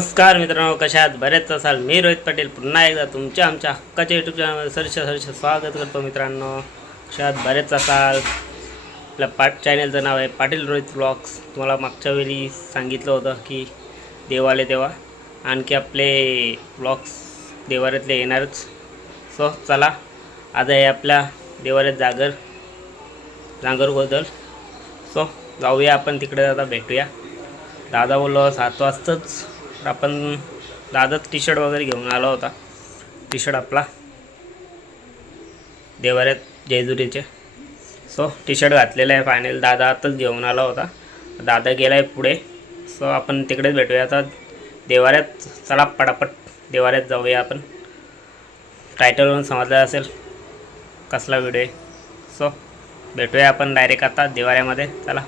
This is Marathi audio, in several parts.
नमस्कार मित्रांनो कशात बरेच असाल. मी रोहित पाटील. पुन्हा एकदा तुमच्या आमच्या हक्काच्या यूट्यूब चॅनलमध्ये सरस सरस स्वागत करतो मित्रांनो. कशात बरेच असाल. आपल्या पाट चॅनलचं नाव आहे पाटील रोहित ब्लॉग्स तुम्हाला मागच्या वेळी सांगितलं होतं की देवाले तेव्हा. आणखी आपले ब्लॉग्स देवाऱ्यातले येणारच. सो चला. आज आहे आपल्या देवाऱ्यात जागर. जागरबद्दल सो जाऊया आपण तिकडे. आता भेटूया. दादा बोललो सात वाजताच. तर आपण दादाच टी शर्ट वगैरे घेऊन आला होता. टी शर्ट आपला. देवाऱ्यात जयजुरीचे सो टी शर्ट घातलेला आहे फायनल दादा आताच घेऊन आला होता. दादा गेला आहे पुढे. सो आपण तिकडेच भेटूया. आता देवाऱ्यात चला पटापट. देवाऱ्यात जाऊया आपण. टायटलवरून समजलं असेल कसला व्हिडिओ आहे. सो भेटूया आपण डायरेक्ट आता देवाऱ्यामध्ये. चला.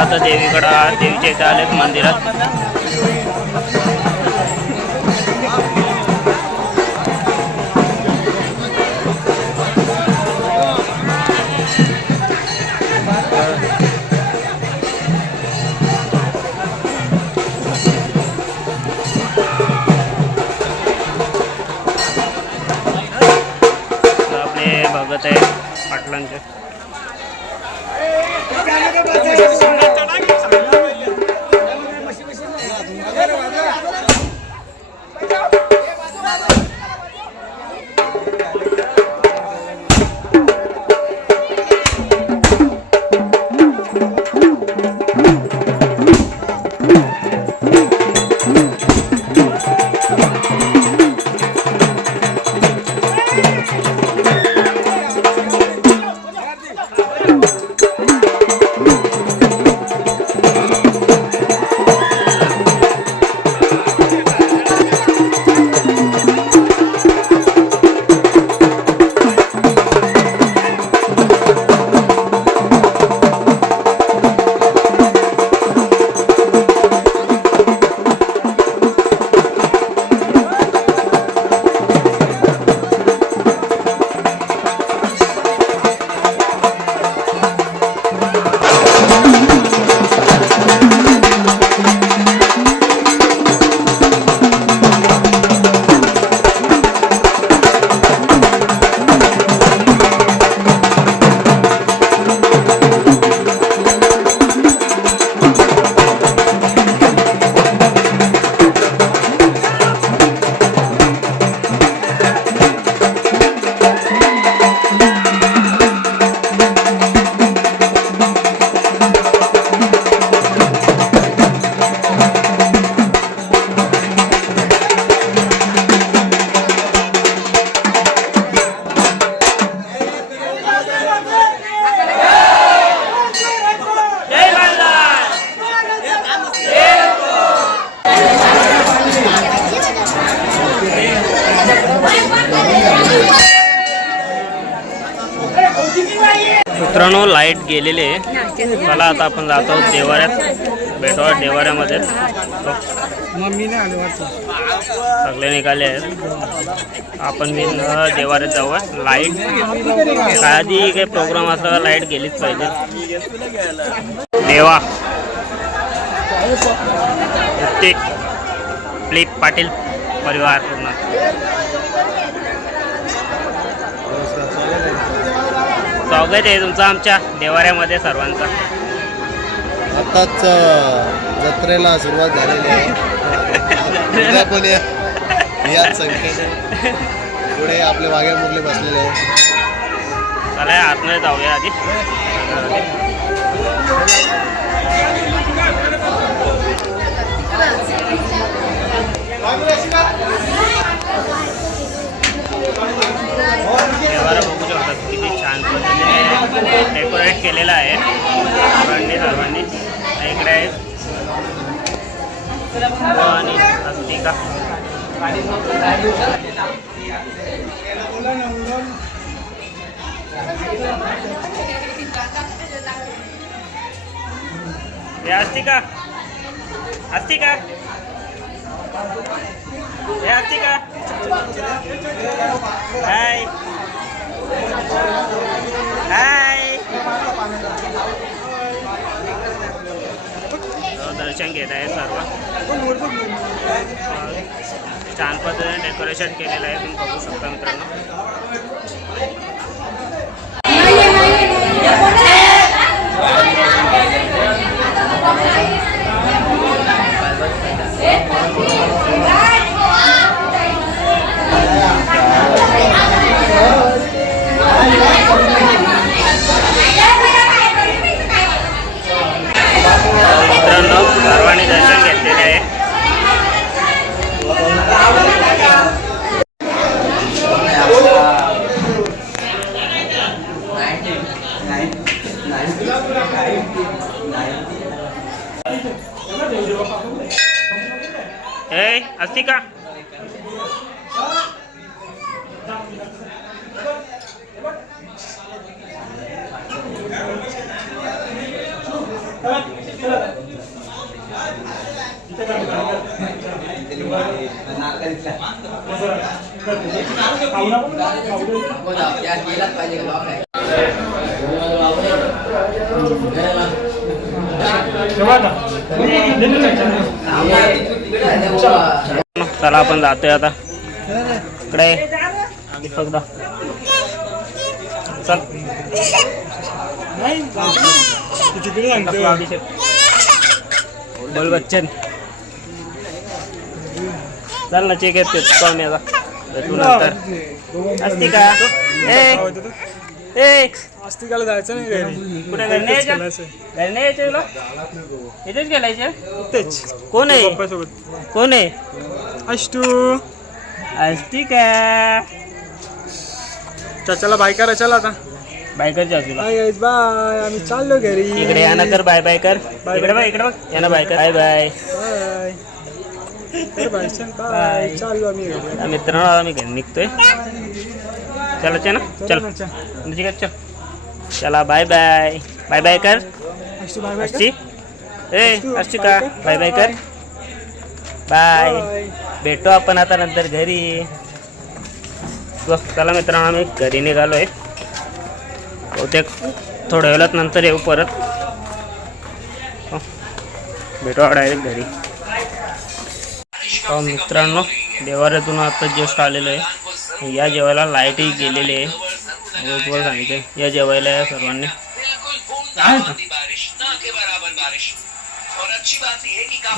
आता देवीकडं देवीच्या इथं आलेत मंदिरात. भगत आहे पाटलांचे. गेलेली आहे. चला आता आपण जातो देवाऱ्यात भेटू देवाऱ्यामध्ये. सगळे निघाले आहेत. आपण मी देवाऱ्यात जाऊ लाइट आधी काही प्रोग्राम असला लाइट गेलीच पाहिजे. देवा. ते फ्लिप पाटील. परिवार पूर्ण. स्वागत आहे तुमचं आमच्या देवाऱ्यामध्ये सर्वांचं. आताच जत्रेला सुरुवात झालेली आहे. उद्या पण या याच संख्येने पुढे आपले वाघ्या मुरले बसलेले आहे चला आतमध्ये जाऊया आधी. हे अस्तिका अस्तिका हे अस्तिका हाय हाय दर्शन घेत आहे सर्व छान पद्धतीने डेकोरेशन केलेलं आहे तुम्ही बघू शकता मित्रांनो. Astika. Ya, jilat चला आपण जातोय आता. इकडे दीपक चल. बोल बच्चन चल ना चेक येते पाहुण्याचा. भेटू नंतर. असते का? ए. ए. अस्तिकाला जायचं नाही घरी. कुठे घरी नाही यायचं? खेळायचं. घरी नाही यायचं तुला? इथेच गेलायचं तेच कोण आहे? पप्पासोबत. कोण आहे? अष्टू. असती का चाचाला बाय करा चला आता. बायकरच्या बाय गाईज बाय. आम्ही चाललो घरी. इकडे या ना कर बाय बाय कर. बाय इकडे बघ इकडे बघ. या ना बाय कर. Bye bye. बाय. तर बाय चल बाय. बाय. चाललो आम्ही घरी. मित्रांनो आम्ही घरी निघतोय. चला चल. चल चल. ना, चल. ठीक आहे चल. चला बाय बाय बाय बाय कर. अष्टू बाय बाय कर. ए का बाय बाय कर. बाय बाय भेटू आपण आता नंतर घरी. चला मित्रांनो आम्ही घरी निघालोय. बहुतेक थोड्या वेळात नंतर येऊ परत. हो. भेटू डायरेक्ट घरी. मित्रांनो देवाऱ्यातून आता जस्ट आलेलो आहे या जेवायला लाईटही गेलेली आहे. वर सांगितले या जेवायला या सर्वांनी.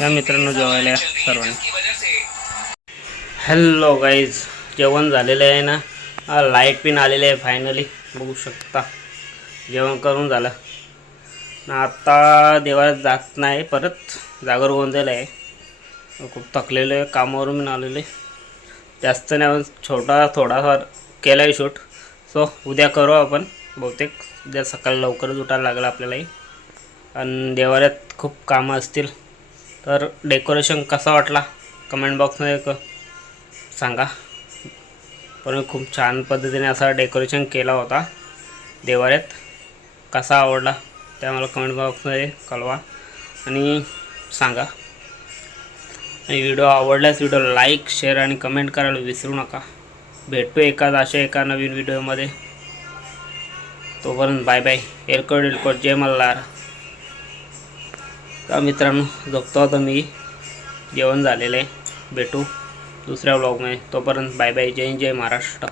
या मित्रांनो जेवायला या सर्वांनी. हॅलो गाईज जेवण झालेलं आहे ना? लाइट पिन आलेले आहे फायनली बघू शकता. जेवण करून झालं. ना आत्ता देवाला जात नाही परत जागर गोंधळ आहे. खूप थकलेलो आहे कामावरून मी आलेलो आहे. जास्त नाही अजून छोटा थोडाफार केला आहे शूट. सो उद्या करू आपण. बहुतेक उद्या सकाळी लवकरच उठायला लागलं आपल्यालाही. आणि देवाऱ्यात खूप कामं असतील. तर डेकोरेशन कसा वाटला? कमेंट बॉक्समध्ये क सांगा. पण खूप छान पद्धतीने असा डेकोरेशन केला होता. देवाऱ्यात. कसा आवडला? ते मला कमेंट बॉक्समध्ये कळवा. आणि सांगा. आणि व्हिडिओ आवडल्यास व्हिडिओ लाईक शेअर आणि कमेंट करायला विसरू नका. भेटू एकाच अशा एका नवीन व्हिडिओमध्ये. तोपर्यंत बाय बाय. एअरकोड एअरकोड जय मल्हार. तर मित्रांनो झोपतो आता मी. जेवण झालेलं आहे. भेटू दुसऱ्या ब्लॉगमध्ये तोपर्यंत बाय बाय. जय जय महाराष्ट्र.